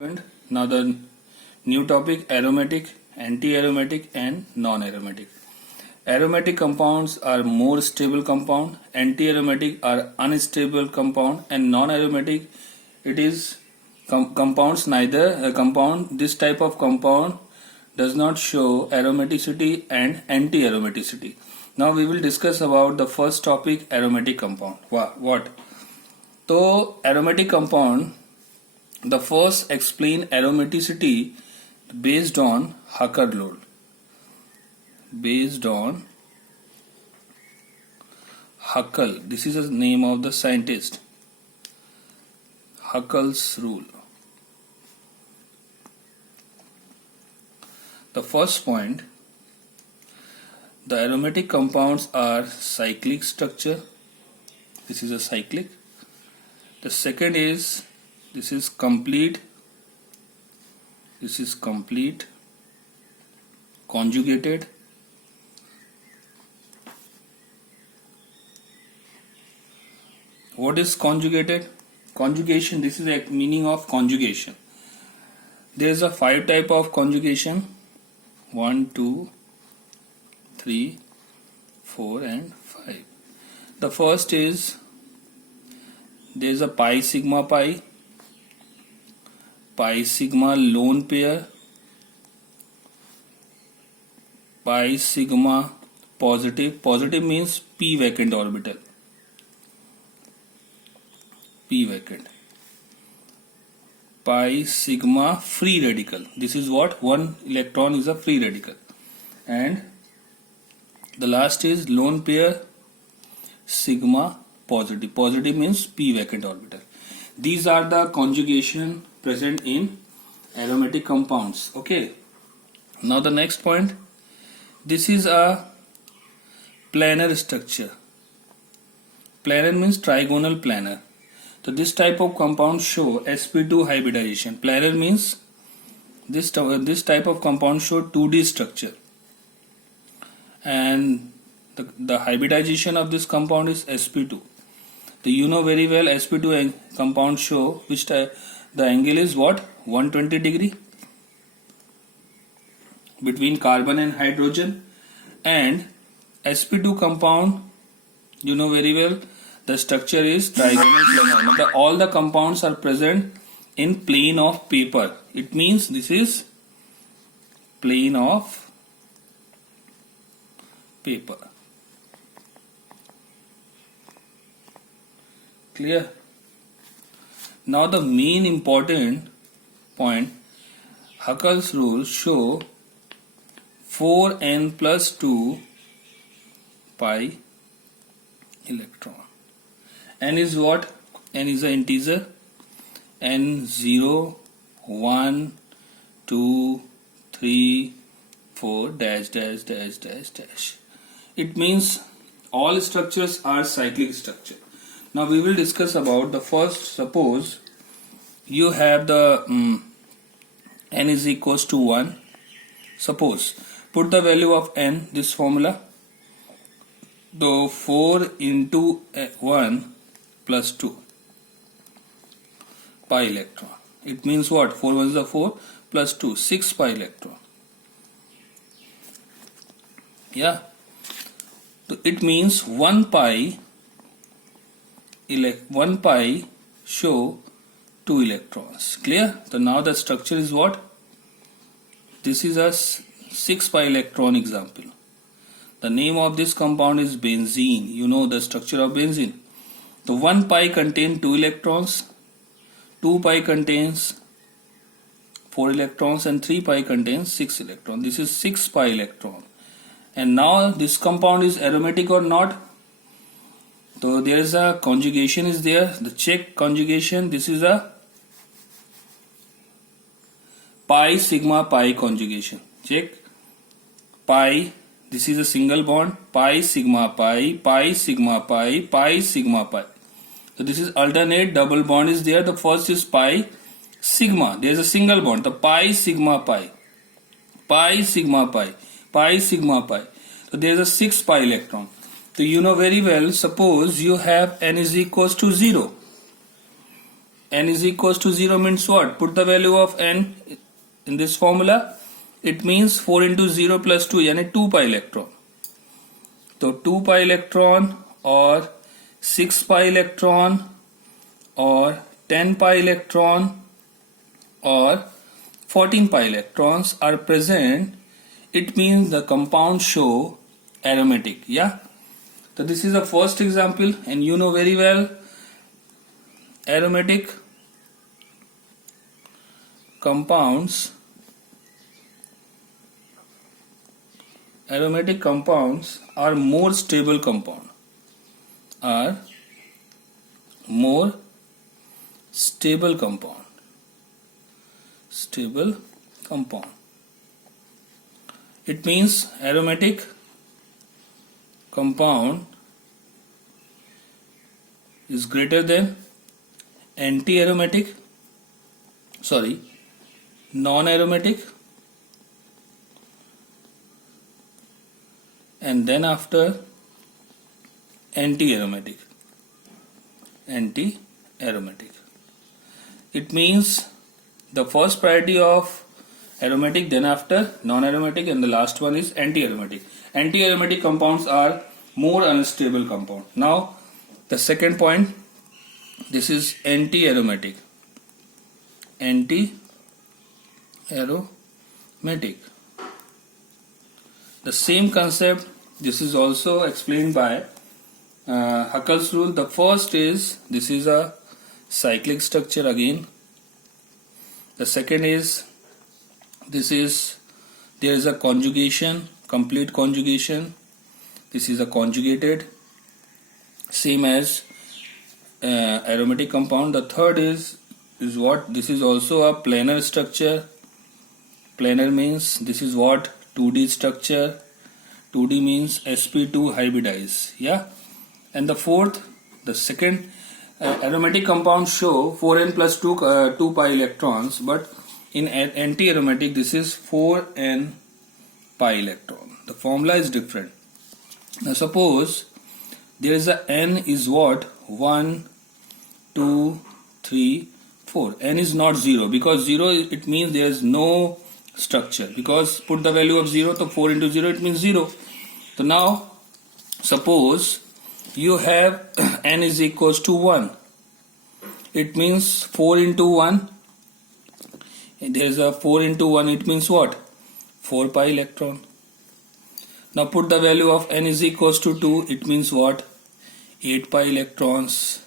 And now the new topic: aromatic, anti-aromatic and non-aromatic. Aromatic compounds are more stable compound, anti-aromatic are unstable compound, and non-aromatic it is compounds neither a compound this type of compound does not show aromaticity and anti-aromaticity. Now we will discuss about the first topic, aromatic compound. What? So aromatic compound, the first explain aromaticity based on Huckel. Based on Huckel. This is the name of the scientist. Huckel's rule. The first point, the aromatic compounds are cyclic structure. This is a cyclic. The second is this is complete conjugated. What is conjugated? Conjugation, this is the meaning of conjugation. There is a 5 type of conjugation: 1, 2, 3, 4 and 5. The first is there is a pi sigma lone pair, pi sigma positive means p vacant orbital, pi sigma free radical. This is what one electron is a free radical. And the last is lone pair sigma positive means p vacant orbital. These are the conjugation present in aromatic compounds. Okay. Now the next point, this is a planar structure. Planar means trigonal planar. So this type of compound show sp2 hybridization. Planar means this type of compound show 2D structure, and the hybridization of this compound is sp2. So you know very well sp2 compound show which the angle is what? 120 degree between carbon and hydrogen. And sp2 compound, you know very well, the structure is trigonal planar. All the compounds are present in plane of paper. It means this is plane of paper. Clear? Now the main important point, Huckel's rule show 4n plus 2 pi electron. N is what? N is an integer. N 0, 1, 2, 3, 4 dash dash dash dash dash. It means all structures are cyclic structure. Now we will discuss about the first. Suppose you have the n is equals to 1. Suppose put the value of n, this formula. So 4 into 1 plus 2 pi electron. It means what? 4 1 is the 4 plus 2, 6 pi electron. Yeah. So it means 1 pi show 2 electrons. Clear? So now the structure is what? This is a 6 pi electron example. The name of this compound is benzene. You know the structure of benzene. So 1 pi contains 2 electrons, 2 pi contains 4 electrons, and 3 pi contains 6 electrons. This is 6 pi electron. And now this compound is aromatic or not? So there is a conjugation is there. The check conjugation. This is a pi sigma pi conjugation. Check. Pi. This is a single bond. Pi sigma pi, pi sigma pi, pi sigma pi. So this is alternate double bond is there. The first is pi sigma. There is a single bond. The pi sigma pi, pi sigma pi, pi sigma pi. So there is a 6 pi electron. So you know very well, suppose you have n is equals to 0. n is equals to 0 means what? Put the value of n in this formula. It means 4 into 0 plus 2 यानी 2 pi electron. So 2 pi electron or 6 pi electron or 10 pi electron or 14 pi electrons are present. It means the compound show aromatic. Yeah. So this is the first example, and you know very well aromatic compounds are more stable compound, stable compound. It means aromatic compound is greater than non-aromatic, and then after anti-aromatic. It means the first priority of aromatic, then after non-aromatic, and the last one is anti-aromatic. Anti-aromatic compounds are more unstable compound. Now the second point, this is anti-aromatic. The same concept, this is also explained by Huckel's rule. The first is, this is a cyclic structure again. The second is, there is a conjugation, complete conjugation. This is a conjugated, same as aromatic compound. The third is what? This is also a planar structure. Planar means this is what? 2D structure. 2D means sp2 hybridize. Yeah. And the fourth, the second, aromatic compounds show 4n plus 2 pi electrons, but in anti-aromatic this is 4n pi electron. The formula is different. Now suppose there is a n is what? 1, 2, 3, 4. N is not 0, because 0 it means there is no structure, because put the value of 0, so 4 into 0 it means 0. So now suppose you have n is equals to 1. It means 4 into 1. There is a 4 into 1, it means what? 4 pi electron. Now put the value of n is equals to 2, it means what? 8 pi electrons.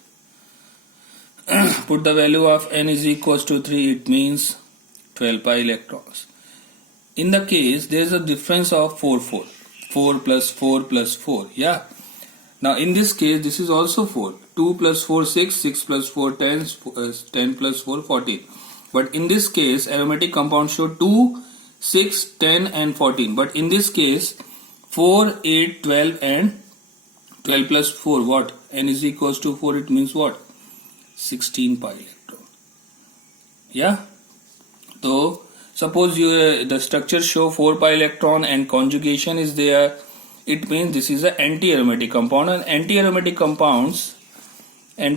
Put the value of n is equals to 3, it means 12 pi electrons. In the case, there is a difference of 4 plus 4 plus 4. Yeah. Now in this case, this is also 4. 2 plus 4, 6. 6 plus 4, 10. 10 plus 4, 14. But in this case, aromatic compounds show 2, 6, 10 and 14. But in this case, 4, 8, 12 and 12 plus 4, what? N is equals to 4, it means what? 16 pi electron. Yeah. So suppose the structure show 4 pi electron and conjugation is there. It means this is an anti-aromatic compound, and anti-aromatic compounds are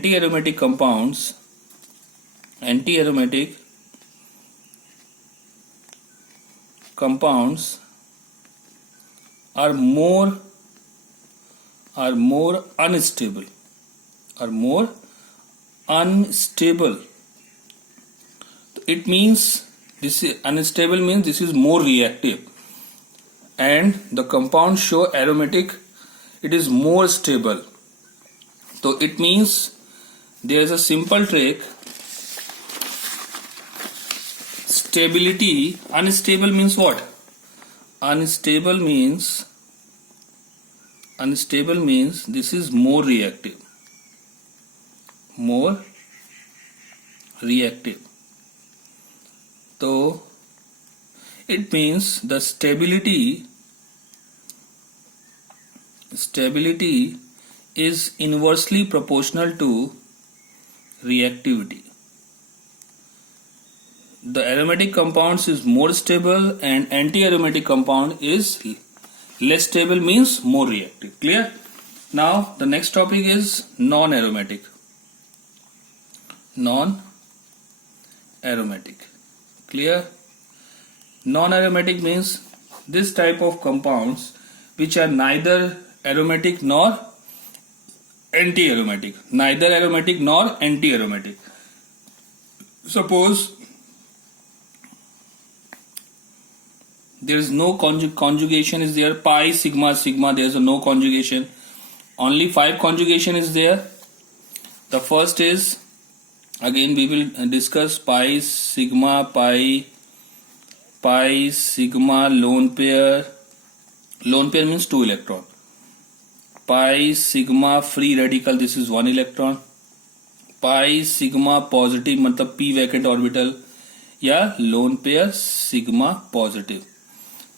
more unstable. It means this is unstable, means this is more reactive, and the compound show aromatic, it is more stable. So it means there is a simple trick. Stability, unstable means what? Unstable means this is more reactive. So it means the stability is inversely proportional to reactivity. The aromatic compounds is more stable and anti-aromatic compound is less stable, means more reactive. Clear? Now the next topic is non-aromatic. aromatic. Clear? Non-aromatic means this type of compounds which are neither aromatic nor anti-aromatic. Neither aromatic nor anti-aromatic. Suppose there is no conjugation is there, pi, sigma, sigma, there is no conjugation. Only 5 conjugation is there. The first is, again we will discuss pi, sigma, pi, sigma, lone pair. Lone pair means 2 electron. Pi, sigma, free radical, this is 1 electron. Pi, sigma, positive, मतलब p vacant orbital, या lone pair, sigma, positive.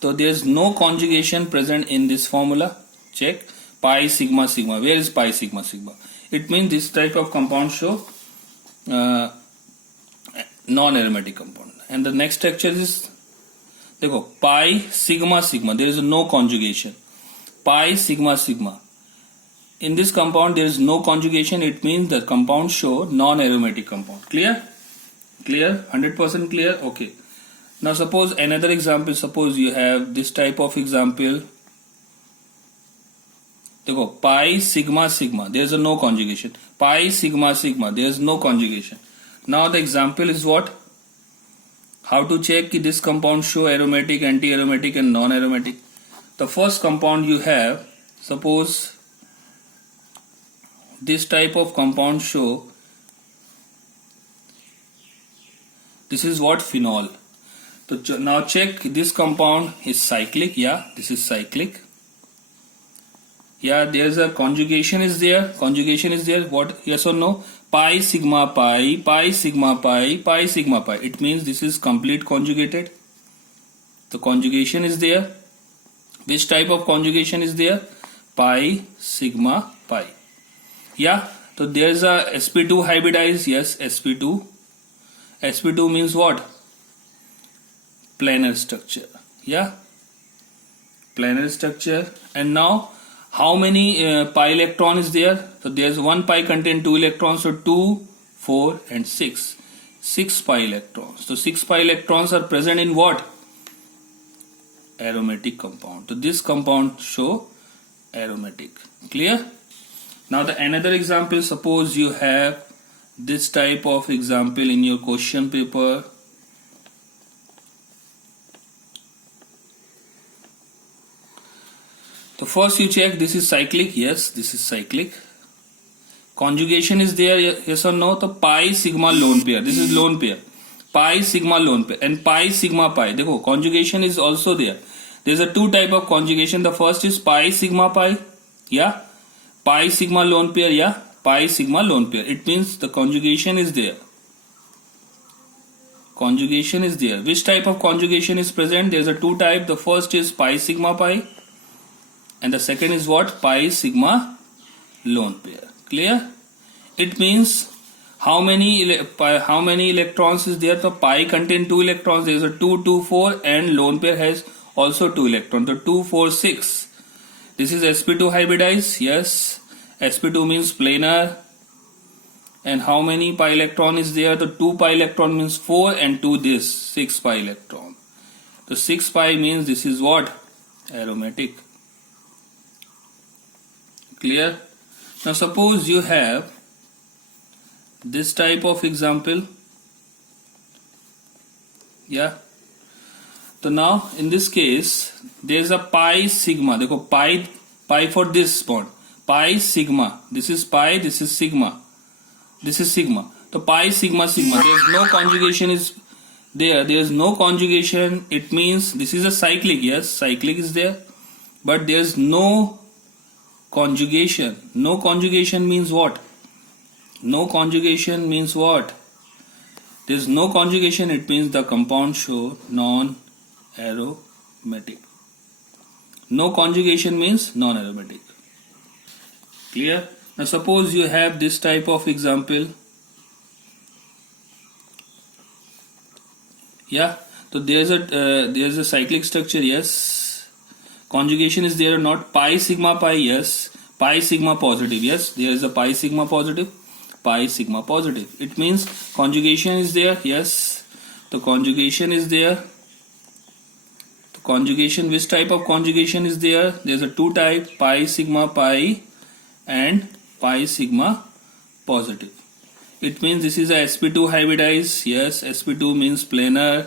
So there is no conjugation present in this formula. Check. Pi, sigma, sigma. Where is pi, sigma, sigma? It means this type of compound show non-aromatic compound. And the next structure is, देखो, pi, sigma, sigma. There is no conjugation. Pi, sigma, sigma. In this compound there is no conjugation. It means the compound show non-aromatic compound. Clear? Clear? 100% clear? Okay. Now suppose another example. Suppose you have this type of example. देखो, pi, sigma, sigma. There is no conjugation. Pi, sigma, sigma. There is no conjugation. Now the example is what? How to check if this compound show aromatic, anti-aromatic and non-aromatic. The first compound you have, suppose this type of compound show, this is what? Phenol. So now check, this compound is cyclic. Yeah, this is cyclic. Yeah, there's a conjugation is there. Conjugation is there. What? Yes or no? Pi, sigma, pi, pi, sigma, pi, pi, sigma, pi. It means this is complete conjugated. The conjugation is there. Which type of conjugation is there? Pi, sigma, pi. Yeah, so there's a sp2 hybridized. Yes, sp2. sp2 means what? Planar structure. Yeah, planar structure. And now how many pi electron is there? So there's 1 pi contain 2 electrons. So 2, 4 and 6. 6 pi electrons. So 6 pi electrons are present in what? Aromatic compound. So this compound show aromatic. Clear? Now the another example, suppose you have this type of example in your question paper. So first you check, this is cyclic. Yes, this is cyclic. Conjugation is there. Yes or no? So pi, sigma, lone pair. This is lone pair. Pi, sigma, lone pair. And pi, sigma, pi. देखो, conjugation is also there. There's a 2 type of conjugation. The first is pi, sigma, pi. Yeah. Pi, sigma, lone pair. Yeah. Pi, sigma, lone pair. It means the conjugation is there. Conjugation is there. Which type of conjugation is present? There's a 2 type. The first is pi, sigma, pi. And the second is what? Pi, sigma, lone pair. Clear? It means how many electrons is there? So pi contain 2 electrons. There is a 2, 2, 4 and lone pair has also 2 electrons. So 2, 4, 6. This is sp2 hybridized. Yes. sp2 means planar. And how many pi electron is there? The 2 pi electron means 4 and 2 this 6 pi electron. So 6 pi means this is what? Aromatic. Clear? Now suppose you have this type of example. Yeah. So now in this case there is a pi, sigma. देखो pi for this bond. Pi, sigma. This is pi, this is sigma. This is sigma. So pi, sigma, sigma. There is no conjugation is there. There is no conjugation. It means this is a cyclic. Yes, cyclic is there. But there is no conjugation. No conjugation means what? No conjugation means what? There is no conjugation. It means the compound show non-aromatic. No conjugation means non-aromatic. Clear? Now suppose you have this type of example. Yeah. So there's a cyclic structure. Yes. Conjugation is there or not? Pi, sigma, pi. Yes. Pi, sigma, positive. Yes. There is a pi, sigma, positive. Pi, sigma, positive. It means conjugation is there. Yes. The conjugation is there. The conjugation, which type of conjugation is there? There's a two type, pi sigma pi and pi sigma positive. It means this is a sp2 hybridized. Yes, sp2 means planar.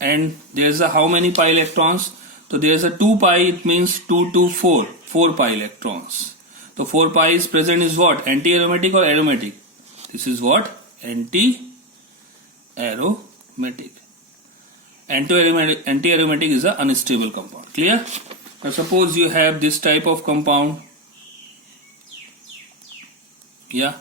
And there's a how many pi electrons? So there's a 2 pi, it means 2 to 4, 4 pi electrons. So 4 pi is present is what? Anti-aromatic or aromatic? This is what? Anti-aromatic. Anti-aromatic is an unstable compound. Clear? Now suppose you have this type of compound. Yeah.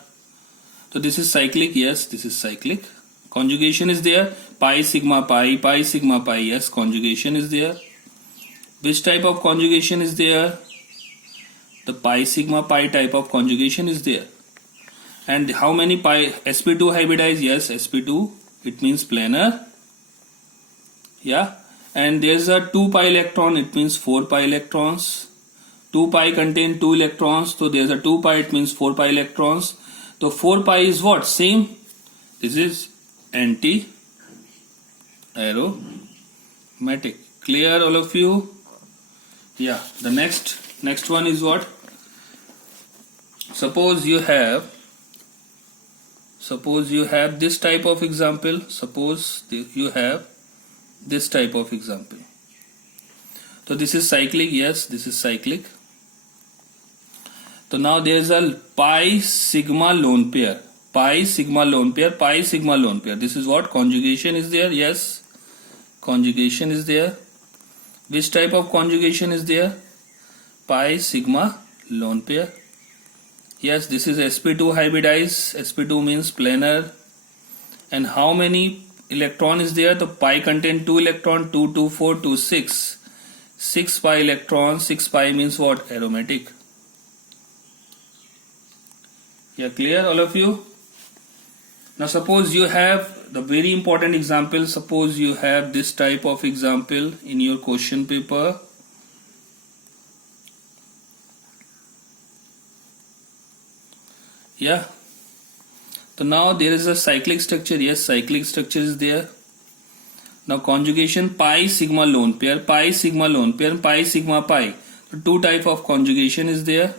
So this is cyclic. Yes, this is cyclic. Conjugation is there. Pi sigma pi, pi sigma pi. Yes, conjugation is there. Which type of conjugation is there? The pi sigma pi type of conjugation is there. And how many pi? sp2 hybridized? Yes, sp2. It means planar. Yeah. And there's a 2 pi electron. It means 4 pi electrons. 2 pi contain 2 electrons. So there's a 2 pi. It means 4 pi electrons. So 4 pi is what? Same. This is anti-aromatic. Clear, all of you? Yeah. The next one is what? Suppose you have this type of example. Suppose you have this type of example. So this is cyclic. Yes, this is cyclic. So now there is a pi sigma lone pair. Pi sigma lone pair. Pi sigma lone pair. This is what? Conjugation is there. Yes, conjugation is there. Which type of conjugation is there? Pi sigma lone pair. Yes, this is sp2 hybridized. sp2 means planar. And how many electron is there? The pi contain 2 electron, 2 to 4 to 6. 6 pi electrons. 6 pi means what? Aromatic. Yeah, clear, all of you? Now suppose you have the very important example. Suppose you have this type of example in your question paper. Yeah. So now there is a cyclic structure. Yes, cyclic structure is there. Now conjugation pi sigma lone pair, pi sigma lone pair, pi sigma pi. So two type of conjugation is there.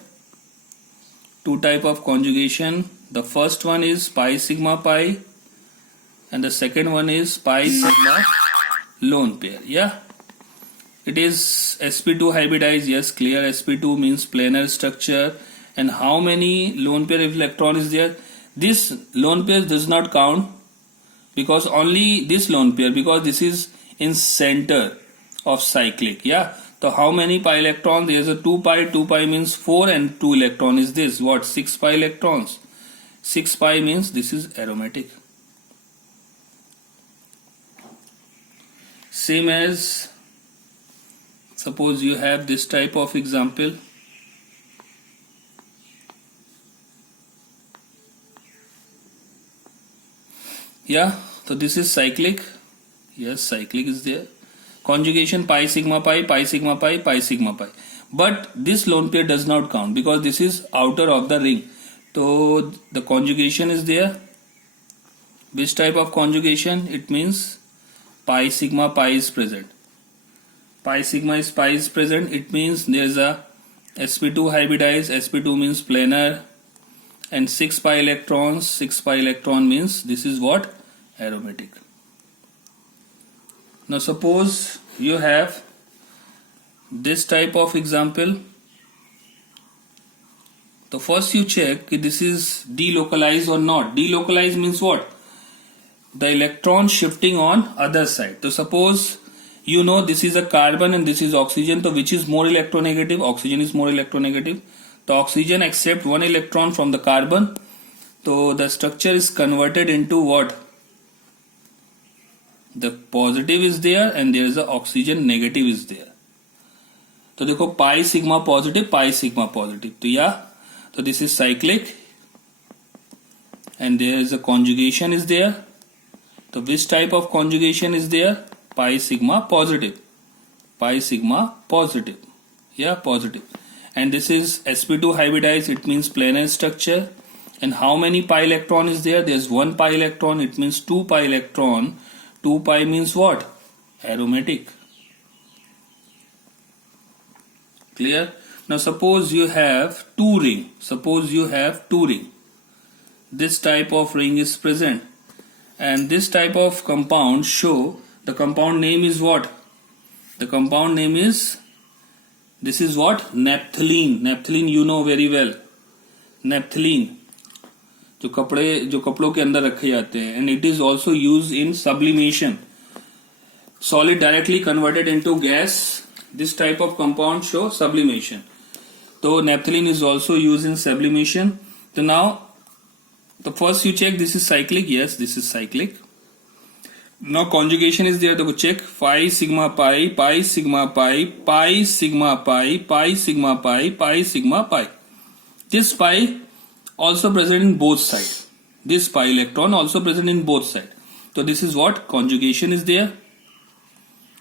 Two type of conjugation. The first one is pi sigma pi and the second one is pi sigma lone pair. Yeah. It is sp2 hybridized. Yes, clear. sp2 means planar structure. And how many lone pair electron is there? This lone pair does not count because only this lone pair, because this is in center of cyclic. Yeah. So how many pi electrons? There is a 2 pi. 2 pi means 4 and 2 electron is this. What? 6 pi electrons. 6 pi means this is aromatic. Same as suppose you have this type of example. Yeah, so this is cyclic. Yes, cyclic is there. Conjugation pi sigma pi, pi sigma pi, pi sigma pi. But this lone pair does not count because this is outer of the ring. So the conjugation is there. Which type of conjugation? It means pi sigma pi is present. Pi sigma is pi is present. It means there is a sp2 hybridized. sp2 means planar. And 6 pi electrons. 6 pi electron means this is what? Aromatic. Now suppose you have this type of example. So first you check if this is delocalized or not. Delocalized means what? The electron shifting on other side. So suppose you know this is a carbon and this is oxygen. So which is more electronegative? Oxygen is more electronegative. The oxygen accepts one electron from the carbon. So the structure is converted into what? The positive is there and there is a oxygen negative is there. So देखो pi sigma positive, pi sigma positive. So yeah, so this is cyclic and there is a conjugation is there. So which type of conjugation is there? Pi sigma positive. Pi sigma positive. Yeah, positive. And this is sp2 hybridized. It means planar structure. And how many pi electron is there? There's 1 pi electron. It means 2 pi electron. 2 pi means what? Aromatic. Clear? Now suppose you have 2 ring. Suppose you have 2 ring. This type of ring is present. And this type of compound show, the compound name is what? The compound name is, this is what? Naphthalene. Naphthalene you know very well. Naphthalene. जो कपड़ों के अंदर रखे जाते हैं. And it is also used in sublimation. Solid directly converted into gas. This type of compound show sublimation. So naphthalene is also used in sublimation. So now, the first you check this is cyclic. Yes, this is cyclic. Now conjugation is there. So check pi sigma pi, pi sigma pi, pi sigma pi, pi sigma pi, pi sigma pi. This pi also present in both sides. This pi electron also present in both sides. So this is what? Conjugation is there.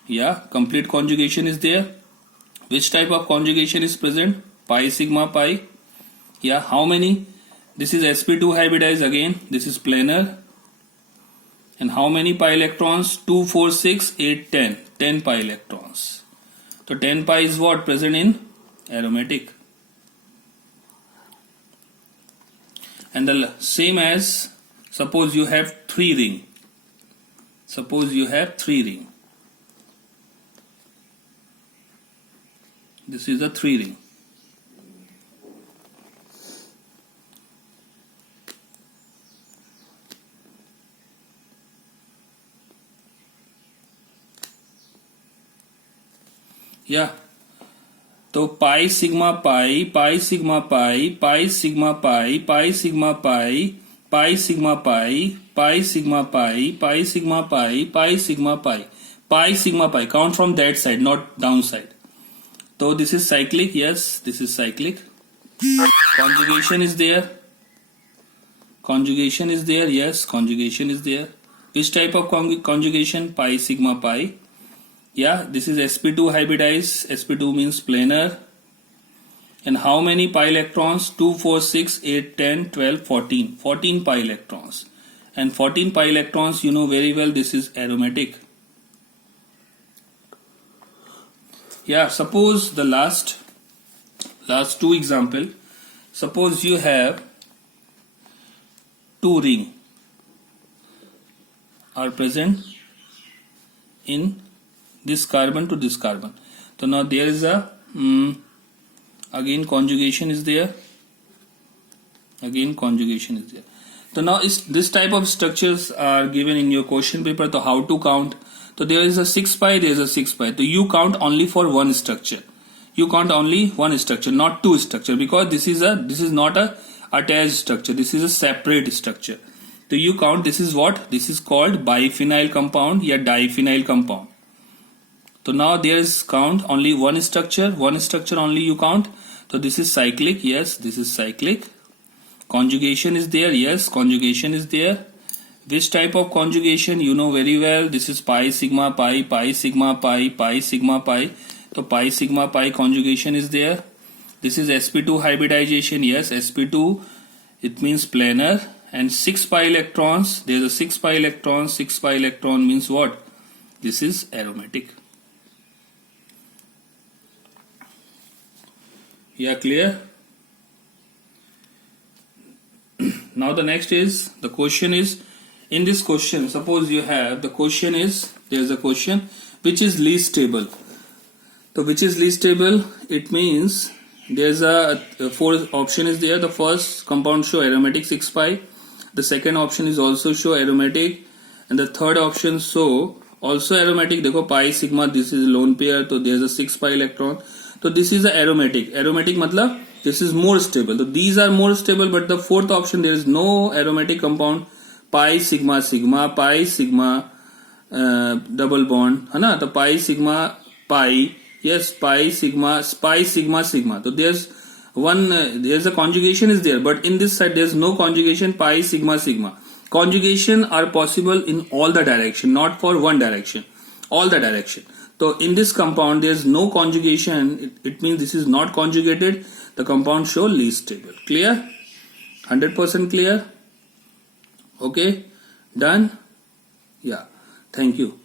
Yeah, complete conjugation is there. Which type of conjugation is present? Pi sigma pi. Yeah, how many? This is sp2 hybridized again. This is planar. And how many pi electrons? 2, 4, 6, 8, 10. 10 pi electrons. So 10 pi is what? Present in aromatic. And the same as, suppose you have 3 ring. Suppose you have 3 ring. This is a 3 ring. Yeah. So pi sigma pi, pi sigma pi, pi sigma pi, pi sigma pi, pi sigma pi, pi sigma pi, pi sigma pi, pi sigma pi, pi sigma pi. Count from that side, not downside. So this is cyclic. Yes, this is cyclic. Conjugation is there. Conjugation is there. Yes, conjugation is there. Which type of conjugation? Pi sigma pi. Yeah, this is sp2 hybridized. sp2 means planar. And how many pi electrons? 2, 4, 6, 8, 10, 12, 14. 14 pi electrons. And 14 pi electrons, you know very well, this is aromatic. Yeah, suppose the last 2 example. Suppose you have 2 ring are present in this carbon to this carbon. So now there is a again conjugation is there. Again conjugation is there. So now this type of structures are given in your question paper. So how to count? So there is a 6 pi, there is a 6 pi. So you count only for one structure. You count only one structure, not 2 structure, because this is not a attached structure. This is a separate structure. So you count, this is what? This is called biphenyl compound or diphenyl compound. So now there is count only one structure only you count. So this is cyclic. Yes, this is cyclic. Conjugation is there. Yes, conjugation is there. Which type of conjugation? You know very well. This is pi sigma pi, pi sigma pi, pi sigma pi. So pi sigma pi conjugation is there. This is sp2 hybridization. Yes, sp2, it means planar. And 6 pi electrons. There is a 6 pi electron. 6 pi electron means what? This is aromatic. Yeah, clear? Now the next is, the question is, in this question, suppose you have, the question is, there is a question, which is least stable. So which is least stable? It means there is a 4 option is there. The first compound show aromatic 6 pi. The second option is also show aromatic. And the third option show also aromatic. Dekho pi sigma, this is lone pair. So there is a 6 pi electron. So this is a aromatic. Aromatic matlab this is more stable. So these are more stable, but the fourth option there is no aromatic compound. Pi sigma sigma, pi sigma double bond, है ना? तो pi sigma pi, yes, pi sigma sigma. So there's a conjugation is there, but in this side there's no conjugation. Pi sigma sigma. Conjugation are possible in all the direction, not for one direction, all the direction. So in this compound there is no conjugation. It means this is not conjugated. The compound show least stable. Clear? 100% clear? Okay, done? Yeah, thank you.